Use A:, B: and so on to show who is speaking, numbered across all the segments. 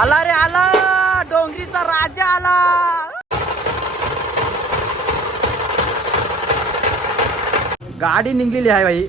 A: आला रे आला! डोंगरीचा राजा आला! गाडी निघलेली आहे भाई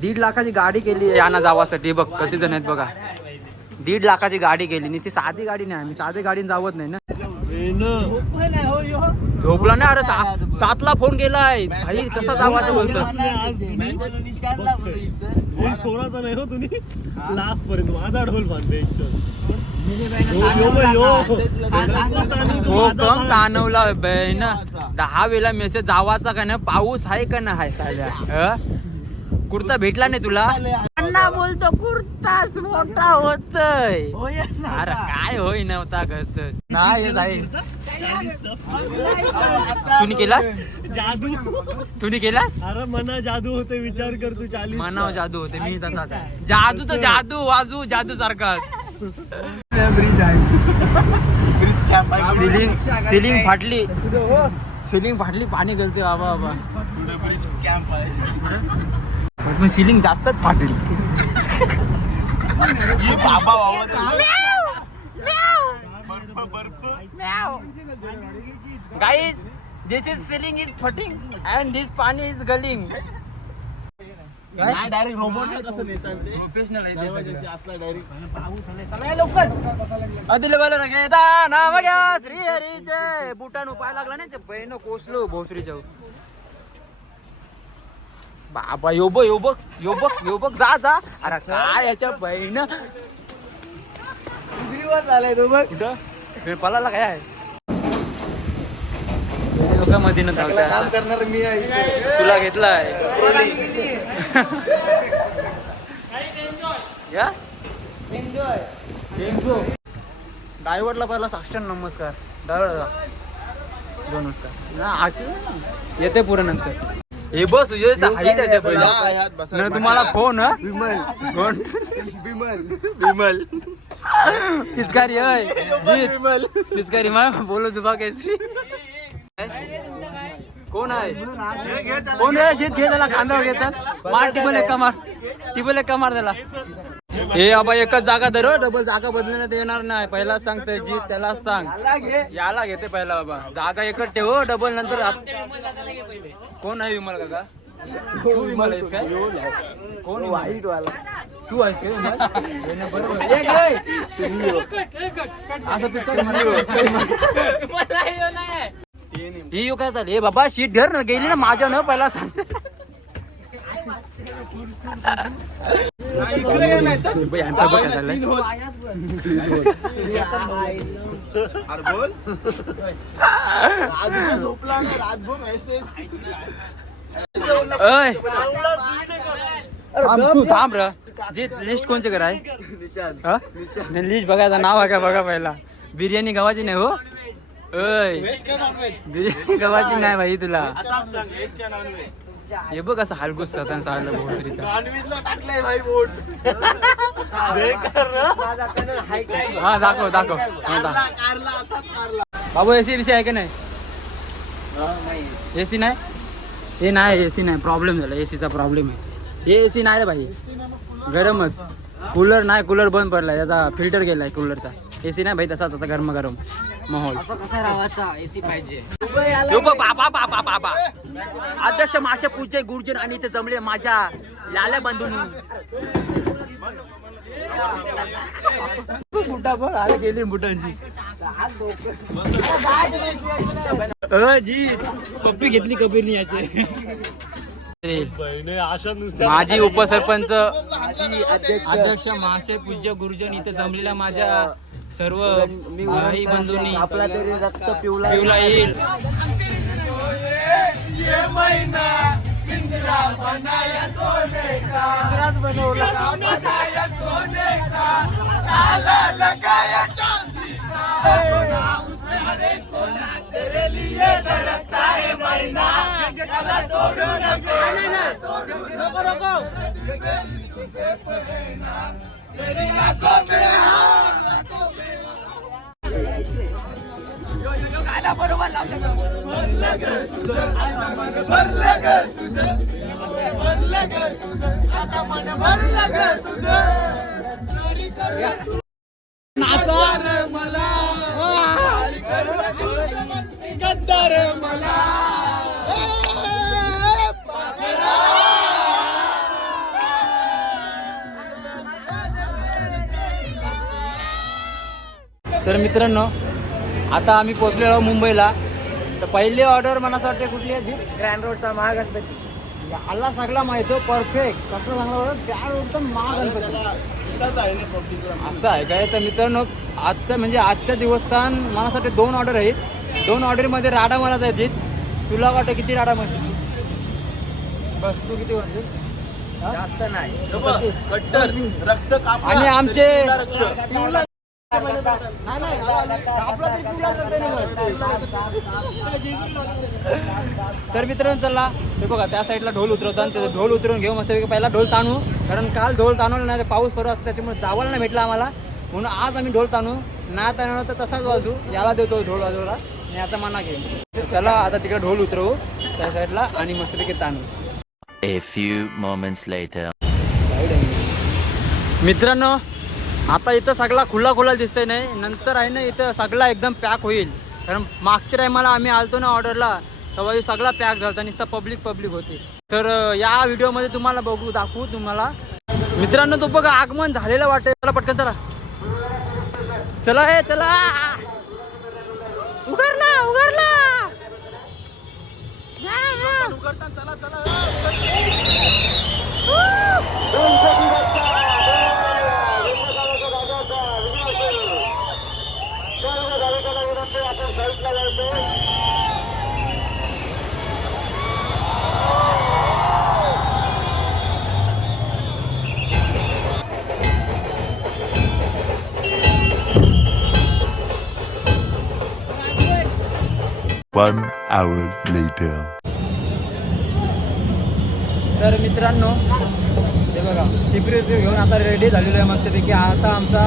A: दीड लाखाची गाडी केली आहे. याना जावासाठी बघ कधी जण आहेत बघा. दीड लाखाची गाडी केली. नी ती साधी गाडी नाही आम्ही साधी गाडीने जावत नाही ना. झोपला नाही अरे सा- सातला फोन केलाय. भाई कसा बोलतो
B: ढोल सोडायचा नाही हो तुम्ही. लास्ट पर्यंत. माझा ढोल बांधते
A: हो कम ताणवला बहीण दहा वेळा मेसेज जावाचा का नाही पाऊस आहे का नाही हं? कुर्ता भेटला नाही तुला? अण्णा बोलतो कुर्ताच मोठा होतय. अरे काय होई नव्हता घरत नाही तुम्ही केलास?
B: जादू.
A: तुम्ही केलास?
B: अरे मना जादू होते विचार कर तू चालीस
A: मनाव जादू होते मी तसाच आहे जादू तो जादू वाजू जादू सारखा.
C: ब्रिज आहे. ब्रिज कॅम्प आहे.
A: सिलिंग सिलिंग फाटली. सिलिंग फाटली पाणी करते बाबा बाबा.
C: ब्रिज कॅम्प आहे.
A: मग सिलिंग जास्तच फाटली
C: ही बाबा वावत बर्फ बर्फ.
A: Guys this is ceiling is Phating and this pani is गलिंग
C: नाही डायरेक्ट रोबोट कसं
A: प्रोफेशनल
C: जशी आपला डायरेक्ट
A: अदिल बल रंगेदा नाम घ्या श्री हरीचे बुटान पाय लागला ते बहिण कोसलो भोसरीच्या बाबा यो बघ यो बघ यो बघ यो बघ जा जा. अरे काय याच्या बहीण?
C: झालाय तो बघ.
A: कुठं? पलाला काय आहे? लोकांमध्ये न चालतंय.
C: काम
A: असं.
C: करणार मी आहे
A: तुला घेतलाय. या? ड्रायव्हरला पहिला साष्टांग नमस्कार. ड्रायव्हर नमस्कार. येते पुढे नंतर. हे बस ये हाई त्याच्या पहिला न तुम्हाला फोन हं?
C: विमल.
A: कोण?
C: विमल.
A: विमल. पिचकारी होय विमल पिचकारी मग बोलो जुबा केसरी कोण आहे? कोण आहे? जीत घे त्याला. खांदा घेतात मार टिबल एक मार? टिबल एक मार त्याला? हे आबा एकच जागा धर हो, डबल जागा बदलण्यात येणार नाही. पहिला सांगतोय जीत त्याला सांग. याला घेते पहिला बाबा. जागा एकच ठेव हो, डबल नंतर आप- कोण आहे विमल काका? तू विमल आहेस काय? कोण
C: वाईट वाला
A: तू आहेस काय विमल? हे ना बरोबर. काय? असं पिक्चर ही यो काय झाली? हे बाबा शीट धर ना गेली ना माझ्या न पहिला सांगते बाई, यांचं बघ काय झालंय.
C: अरे बोल. झोपला ना राजभर मेसेज
A: अय थांब तू थांब र. जे लिस्ट कोणचे कराय? लिस्ट बघायचं नाव आहे का? बघा पहिला. बिर्याणी गव्हाची नाही हो? अय बिर्याणी गव्हाची नाही भाई तुला.
C: आता सांग व्हेज का नॉन व्हेज
A: हे बघ असं हलगुस सतन चाललं
C: बोट.
A: हा दाखव दाखव. हा, बाबू एसी बीसी आहे का नाही? एसी नाही. हे नाही एसी नाही. प्रॉब्लेम झाला. एसीचा प्रॉब्लेम आहे. हे एसी नाही रे भाई. गरमच. कूलर नाही कूलर बंद पडलाय. त्याचा फिल्टर गेलाय कूलरचा एसी नाही भाई तसाच आता गरम गरम माहोल यो बघ, बाबा बाबा बाबा अध्यक्ष माशे पूजे गुरुजन आणि इथे जमले माझ्या लाल्या बांधून. बुटा बघ आले गेली बुटांची. जी पप्पी घेतली कबीरनी याचे. माझी उपसरपंच अध्यक्ष. महाशय पूज्य गुरुजन इथे जमलेल्या माझ्या सर्व भाई बंधूंनी
C: आपला तरी रक्त पिवला
A: पिवला येईल. तर मित्रांनो आता आम्ही पोचलेलो आहोत मुंबईला. तर पहिली ऑर्डर मला असं वाटते कुठली आहे ग्रँड रोडचा महागणपती. आला सगळा माहिती परफेक्ट कसं सांगलं त्या रोडचा महागणपती. असं आहे काय? तर मित्रांनो आजचं म्हणजे आजच्या दिवसान मनासाठी दोन ऑर्डर आहेत. दोन ऑर्डरमध्ये राडा मला जायची तुला वाटतं किती राडा म्हणशील बस तू किती म्हणशील जास्त नाही.
C: कट्टर रक्त कापा.
A: आणि आमचे तरी ना मित्रांनो चला. हे बघा त्या साईडला ढोल उतरवतात आणि ते ढोल उतरवून घेऊ मस्त पहिला ढोल ताणू कारण काल ढोल ताणवलं नाही तर पाऊस परवा असतो त्याच्यामुळे जावायला नाही भेटला आम्हाला. म्हणून आज आम्ही ढोल ताणू नाही ताणवलं तर तसाच वाजू. याला देतो ढोल वाजवला आणि आता मना घेऊ चला आता तिकडे ढोल उतरवू. त्या साईडला आणि मस्तपैकी ताणू
D: A few moments later.
A: मित्रांनो आता इथं सगळा खुला खुला दिसतंय नाही नंतर आहे ना इथं सगळा एकदम पॅक होईल. कारण मागच्या टायमाला आम्ही आलतो ना ऑर्डरला तेव्हा सगळा पॅक झाला नुसतं पब्लिक पब्लिक होती. तर या व्हिडिओमध्ये तुम्हाला बघू दाखवू तुम्हाला. मित्रांनो तो बघा आगमन झालेलं वाटतंय. चला पटकन चला. चला हे चला. उघडला उघडला.
C: चला चला.
D: One hour later.
A: तर मित्रांनो हे बघा टिपरी घेऊन आता रेडी झालेलो आहे मस्तपैकी. आता आमचा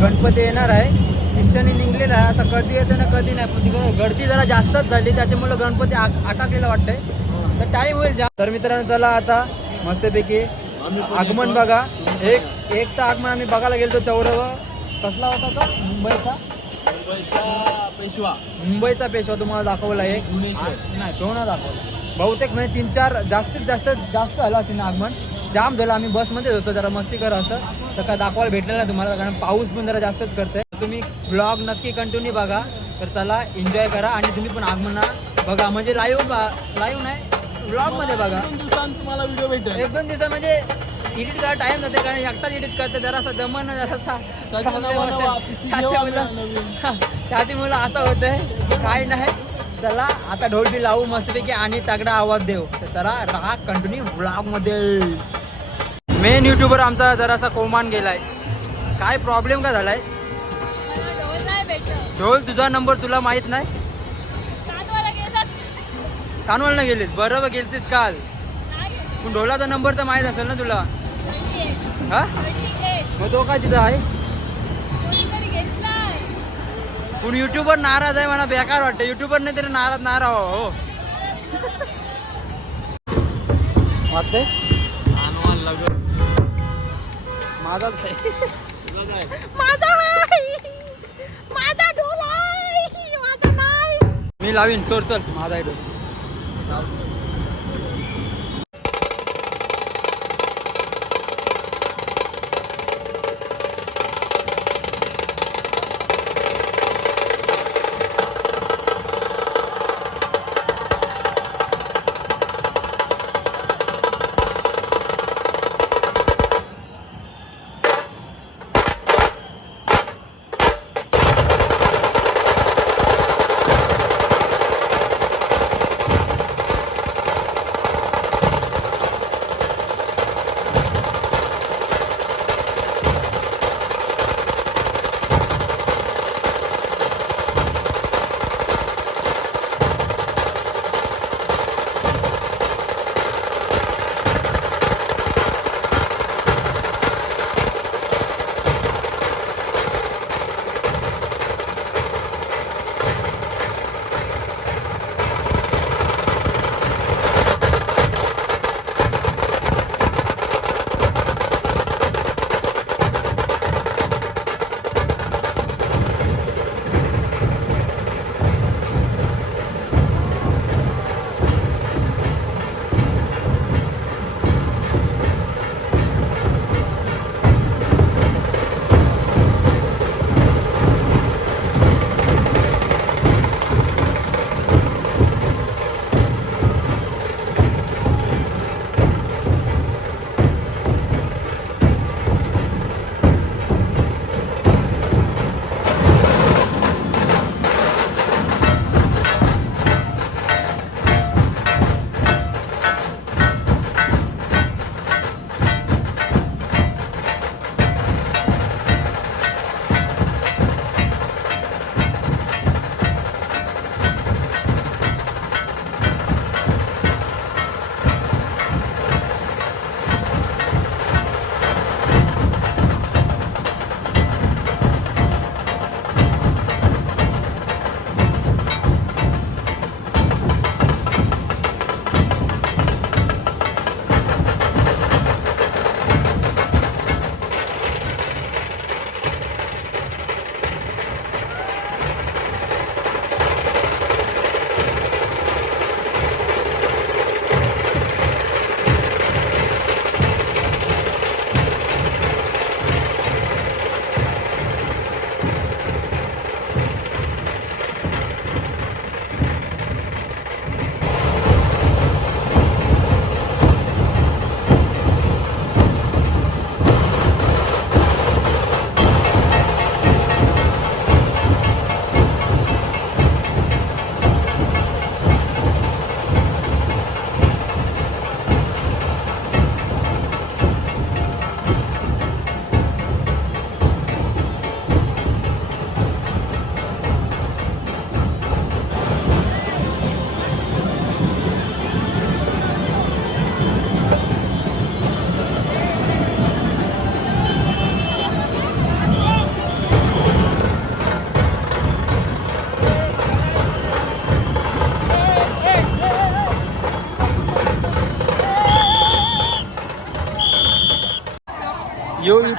A: गणपती येणार आहे. किस्साने निघलेला आहे. आता कधी येते ना कधी नाही. पण तिकडे गर्दी जरा जास्तच झाली त्याच्यामुळे गणपती आक अटकलेला वाटतंय. तर टाईम होईल जा तर मित्रांनो चला आता मस्तपैकी आगमन बघा. एक एक तर आगमन आम्ही बघायला गेलो तेवढं. कसला होता तो? मुंबईचा?
C: मुंबईचा पेशवा.
A: मुंबईचा पेशवा तुम्हाला दाखवला एक.
C: भुवनेश्वर.
A: आ- नाही तो नाही दाखवला. बहुतेक म्हणजे तीन चार जास्तीत जास्त जास्त झालं असतील ना आगमन. जाम झालं आम्ही बसमध्येच होतो जरा मस्ती करा असं. तर काय दाखवायला भेटलं नाही तुम्हाला कारण पाऊस पण जरा जास्तच करतोय. तुम्ही ब्लॉग नक्की कंटिन्यू बघा. तर चला एन्जॉय करा आणि तुम्ही पण आगमना बघा. म्हणजे लाईव्ह लाईव्ह नाही ब्लॉगमध्ये बघा.
C: दोन दिवसांत तुम्हाला व्हिडिओ भेटेल.
A: एक दोन दिवसा म्हणजे एडिट करायला टाइम जाते कारण एकटाच एडिट करते. जरासा जमन जरासा
C: नवीन.
A: त्याच्यामुळं असं होतंय. काय नाही. चला आता ढोल बी लावू मस्तपैकी आणि तगडा आवाज देऊ. तर चला राहा कंटिन्यू ब्लॉगमध्ये मेन युट्यूबर आमचा जरासा कोमान गेलाय. काय प्रॉब्लेम काय झालाय?
E: ढोल नाही भेटत
A: ढोल तुझा नंबर तुला माहीत नाही?
E: कानवाला
A: गेलीस? बरोबर गेलतीस काल. पण ढोलाचा नंबर तर माहीत असेल ना तुला. हा? मग तो काय तिथं आहे? पण युट्यूबर नाराज आहे मला बेकार वाटतं युट्यूबर नाही तरी नाराज नाराज हो. वाटते माझाच आहे. माझा माझा ढोल आहे. माझा नाही. मी लावीन सोड चल. माझा आहे ढोल.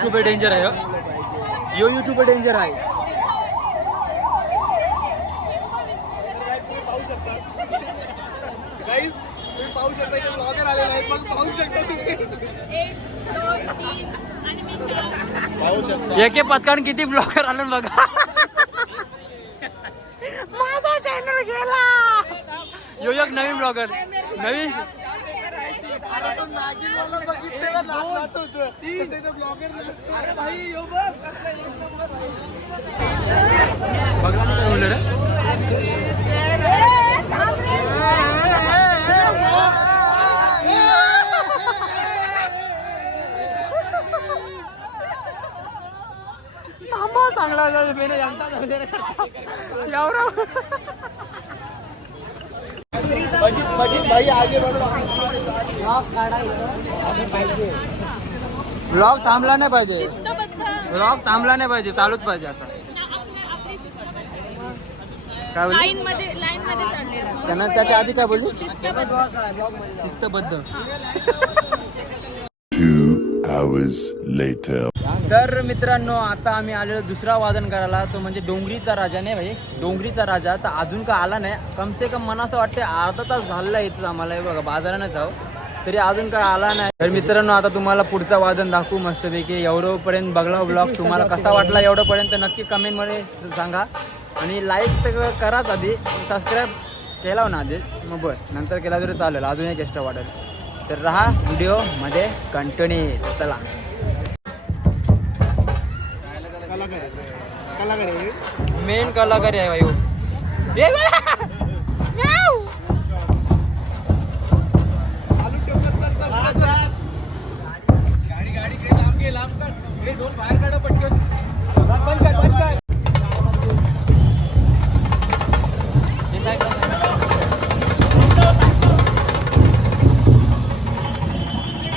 A: युट्यूबर डेंजर आहे हो. यो। युट्यूबर डेंजर आहे
C: पाहू शकता इथे ब्लॉगर आलेला आहे पण पाहू शकता तुम्ही
E: एक दोन तीन आणि मी चार.
C: पाहू शकता
A: एके पत्कान किती ब्लॉगर आले बघा माझा चॅनल गेला यो एक नवीन ब्लॉगर नवीन चांगला जाऊ दे, पहिले यांचा जाऊ दे रे. एवढं
C: मजिद मजिद भाई आगे बढ़ो।
A: ब्लॉग थांबला नाही पाहिजे. ब्लॉग थांबला नाही पाहिजे चालूच पाहिजे असं. काय बोलली? त्याच्या आधी काय बोलली?
E: शिस्तबद्ध.
A: शिस्तबद्ध.
D: Two hours later.
A: तर मित्रांनो आता आम्ही आलेलो दुसरा वादन करायला तो म्हणजे डोंगरीचा राजा नाही भाई डोंगरीचा राजा. तर अजून का आला नाही. कम से कम मला असं वाटते अर्धा तास झालेला इथं आम्हाला. हे बघा बाजारानं जाऊ तरी अजून काय आला नाही. तर मित्रांनो आता तुम्हाला पुढचा वादन दाखवू मस्तपैकी. एवढंपर्यंत बघला ब्लॉग तुम्हाला कसा वाटला एवढंपर्यंत नक्की कमेंटमध्ये सांगा. आणि लाईक तर कराच आधी. सबस्क्राईब केला ना आधीच. मग बस नंतर केला तरी चालेल. अजून एक एक्स्ट्रा वाटेल. तर राहा व्हिडिओमध्ये कंटिन्यू चला.
C: बंद कर बंद कर.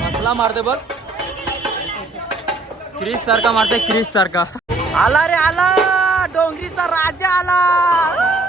A: कसला मारते बघ. क्रिस सारखा मारते क्रिस सारखा आला रे आला! डोंगरीचा राजा आला.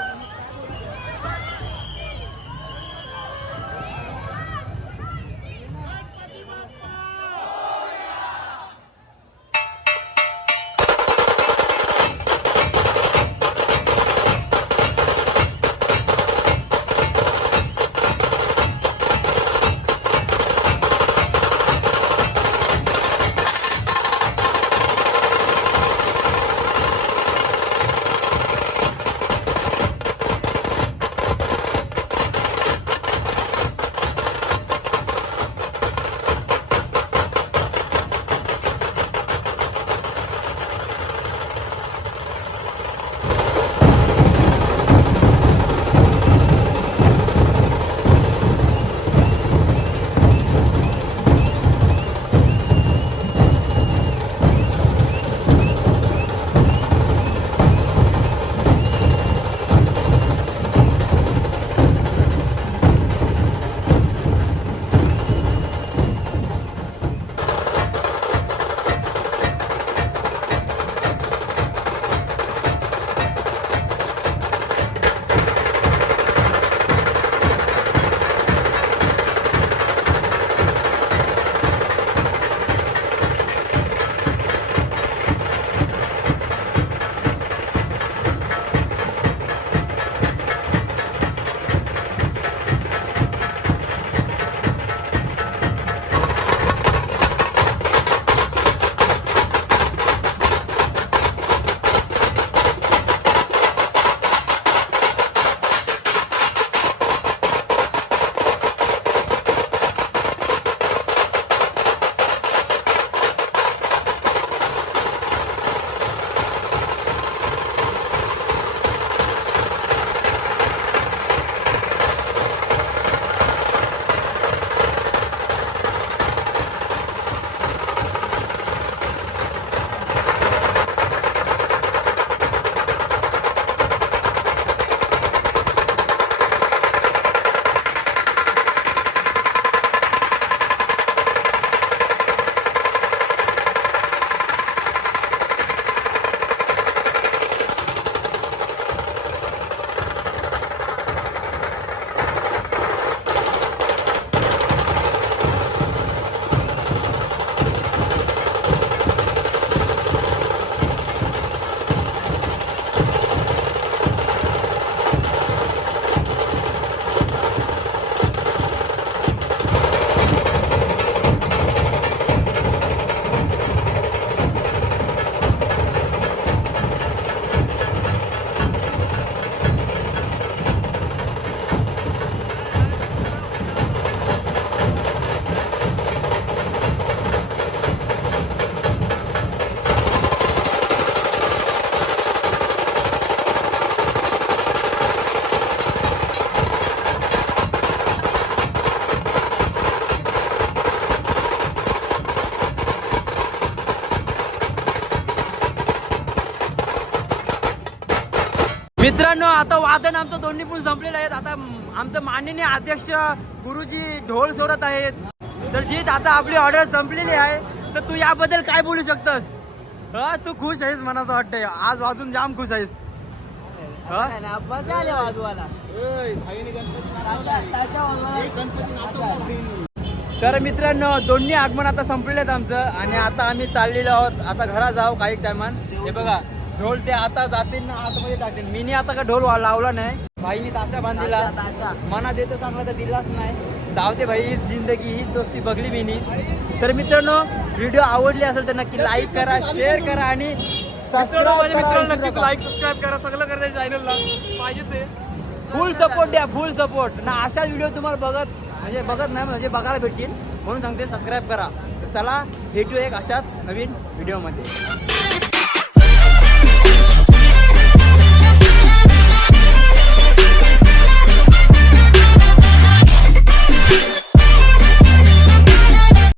A: मित्रांनो आता वादन आमचं दोन्ही पण संपलेलं आहेत आता आमचं माननीय अध्यक्ष गुरुजी ढोल सोडत आहेत. तर जीत आता आपली ऑर्डर संपलेली आहे. तर तू याबद्दल काय बोलू शकतस? हा तू खुश आहेस असं वाटतंय. आज वाजून जाम खुश आहेस. हा? तर मित्रांनो दोन्ही आगमन आता संपलेले आहेत आमचं. आणि आता आम्ही चाललेलो आहोत. आता घरा जाऊ काही टायमान हे बघा. ढोल ते आता जातील ना आतमध्ये टाकतील मीनी आता का ढोल वा- लावला नाही? भाईनी ताशा बांधलेला मना देतो चांगला तर दिलाच नाही. दे भाई हीच जिंदगी हीच दोस्ती बघली मीनी. तर मित्रांनो व्हिडिओ आवडली असेल तर नक्की लाईक करा शेअर करा आणि
C: माझ्या मित्रांनो नक्कीच. लाईक सबस्क्राईब करा. सगळं करा चॅनलला पाहिजे ते.
A: फुल सपोर्ट द्या फुल सपोर्ट ना अशा व्हिडिओ तुम्हाला बघत म्हणजे बघत नाही म्हणजे बघायला भेटतील. म्हणून सांगते सबस्क्राईब करा. तर चला भेटू एक अशाच नवीन व्हिडिओमध्ये